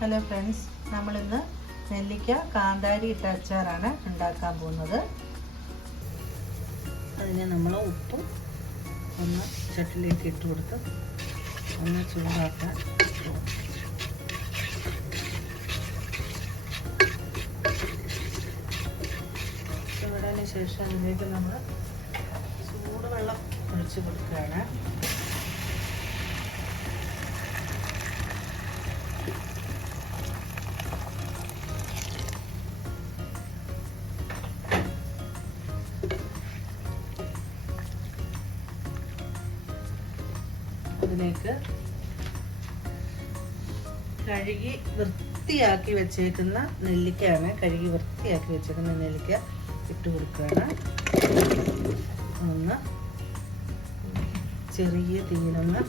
Hello friends, നമ്മളിന്ന് നെല്ലിക്ക കാന്താരി ഇട്ട അച്ചാറാണ് ഉണ്ടാക്കാൻ പോകുന്നത്. അതിന് നമ്മൾ ഉപ്പ് ഒന്ന് ചട്ടിലേക്ക് ഇട്ട് കൊടുത്ത് ഒന്ന് ചൂടാക്കാൻ ചൂടാന് ശേഷം അതിലേക്ക് നമ്മൾ ചൂടുവെള്ളം ഒഴിച്ച് കൊടുക്കുകയാണ്. അതിലേക്ക് കഴുകി വൃത്തിയാക്കി വെച്ചേക്കുന്ന നെല്ലിക്കയാണ്. നെല്ലിക്ക ഇട്ട് കൊടുക്കുകയാണ്. ഒന്ന് ചെറിയ തീയിലൊന്ന്,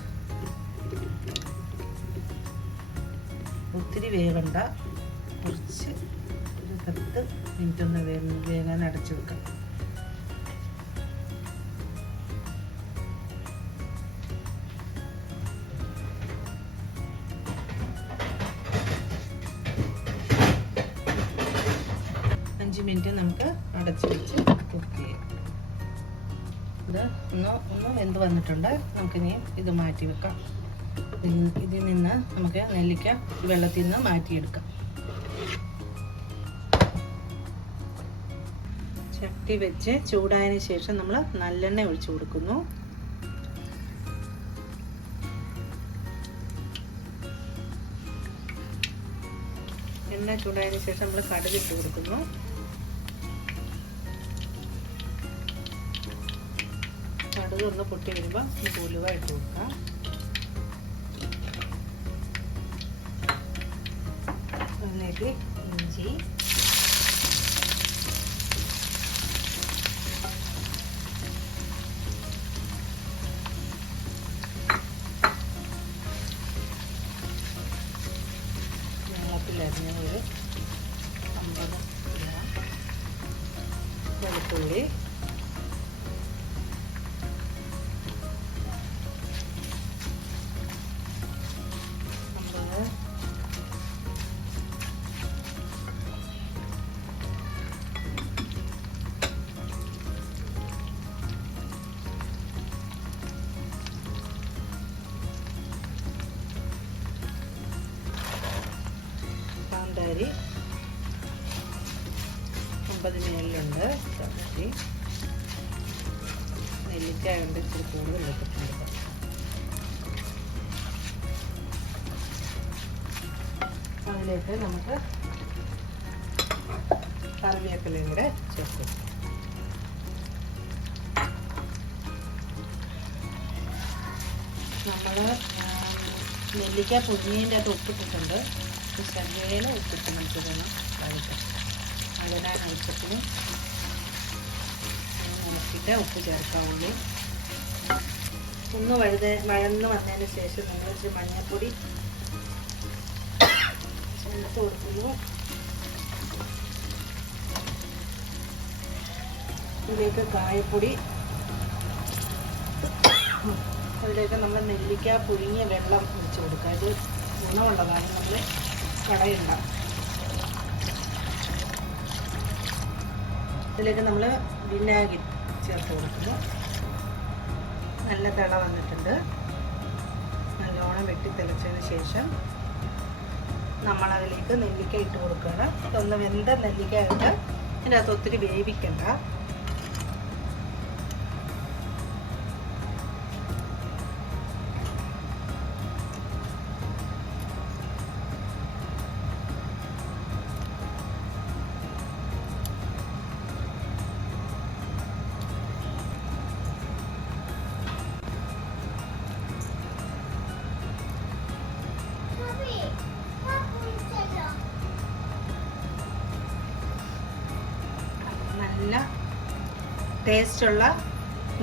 ഒത്തിരി വേവണ്ട, കുറച്ച് ഒരു 10 മിനിറ്റ് ഒന്ന് വേകാൻ അടച്ചു വെക്കാം. മിനിറ്റ് നമുക്ക് അടച്ച് വെച്ച് കുക്ക് ചെയ്യാം. ഇത് ഒന്ന് വെന്ത് വന്നിട്ടുണ്ട്. നമുക്കിനി ഇത് മാറ്റി വെക്കാം. ഇതിൽ നിന്ന് നമുക്ക് നെല്ലിക്ക വെള്ളത്തിൽ നിന്ന് മാറ്റിയെടുക്കാം. ചട്ടി വെച്ച് ചൂടായതിന് ശേഷം നമ്മൾ നല്ലെണ്ണ ഒഴിച്ചു കൊടുക്കുന്നു. എണ്ണ ചൂടായതിന് ശേഷം നമ്മൾ കടുക് ഇട്ട് കൊടുക്കുന്നു. കടുക് ഒന്ന് പൊട്ടി വരുമ്പോൾ ഉലുവ ഇട്ട് കൊടുക്കാം. അതിലേക്ക് ഇഞ്ചി, നീളത്തിലരിഞ്ഞ ഒരു 50 ഗ്രാം വെളുത്തുള്ളി, കാന്താരി 50 ml നെല്ലിക്ക കൊണ്ട് ഇച്ചിരി കൂടുതൽ ഇട്ടിട്ടുണ്ട്. അതിലേക്ക് നമുക്ക് കറിവേപ്പിലയും കൂടെ ചേർക്കും. നമ്മൾ നെല്ലിക്ക പുഴുങ്ങിയതിൻ്റെ അത് ഉപ്പിട്ടിട്ടുണ്ട്. ശകേല ഉപ്പിട്ട് നമുക്ക് വേണം കഴിക്കാം. അതിനാ എളുപ്പത്തിന് നോക്കിയിട്ട് ഉപ്പ് ചേർക്കാവുള്ളൂ. ഒന്ന് വഴന്ന് വന്നതിന് ശേഷം നമ്മൾ ഇച്ചിരി മഞ്ഞൾപ്പൊടി ചേർത്ത് കൊടുക്കുന്നു. ഇതിലേക്ക് കായപ്പൊടി, അതിലേക്ക് നമ്മൾ നെല്ലിക്ക പുഴുങ്ങിയ വെള്ളം ഒഴിച്ച് കൊടുക്കുക. ഇത് ഗുണമുള്ളതാണ്, നമ്മൾ കടയുണ്ടാകും. ഇതിലേക്ക് നമ്മൾ വിനാഗിരി ചേർത്ത് കൊടുക്കുന്നു. നല്ല തിള വന്നിട്ടുണ്ട്. നല്ലോണം വെട്ടി തിളച്ചതിന് ശേഷം നമ്മളതിലേക്ക് നെല്ലിക്ക ഇട്ട് കൊടുക്കുകയാണ്. ഒന്ന് വെന്ത നെല്ലിക്ക ഇട്ട് ഇതിൻ്റെ അകത്ത് ഒത്തിരി വേവിക്കണ്ട. നല്ല ടേസ്റ്റുള്ള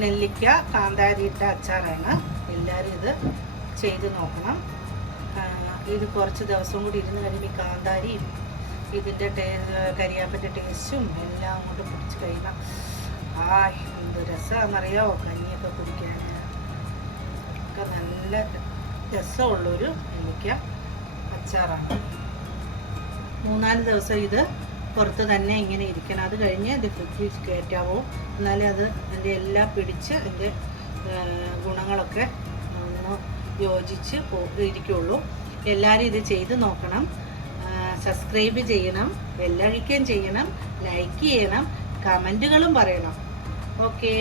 നെല്ലിക്ക കാന്താരി ഇട്ട അച്ചാറാണ്. എല്ലാവരും ഇത് ചെയ്ത് നോക്കണം. ഇത് കുറച്ച് ദിവസം കൂടി ഇരുന്ന് കഴിയുമ്പോൾ ഈ കാന്താരിയും ഇതിൻ്റെ കരിയാപ്പൻ്റെ ടേസ്റ്റും എല്ലാം കൊണ്ട് പിടിച്ച് കഴിയണം. എന്ത് രസമാണെന്നറിയാമോ കഞ്ഞിയൊക്കെ കുടിക്കാൻ. ഒക്കെ നല്ല രസമുള്ളൊരു നെല്ലിക്ക അച്ചാറാണ്. 3-4 ദിവസം ഇത് പുറത്ത് തന്നെ ഇങ്ങനെ ഇരിക്കണം. അത് കഴിഞ്ഞ് ഇത് ഫ്രിഡ്ജിൽ കയറ്റാവോ, എന്നാലേ അത് അതിൻ്റെ എല്ലാം പിടിച്ച് അതിൻ്റെ ഗുണങ്ങളൊക്കെ ഒന്ന് യോജിച്ച് ഇരിക്കുള്ളൂ. എല്ലാവരും ഇത് ചെയ്ത് നോക്കണം. സബ്സ്ക്രൈബ് ചെയ്യണം, ബെല്ലഴിക്കുകയും ചെയ്യണം, ലൈക്ക് ചെയ്യണം, കമൻറ്റുകളും പറയണം. ഓക്കേ.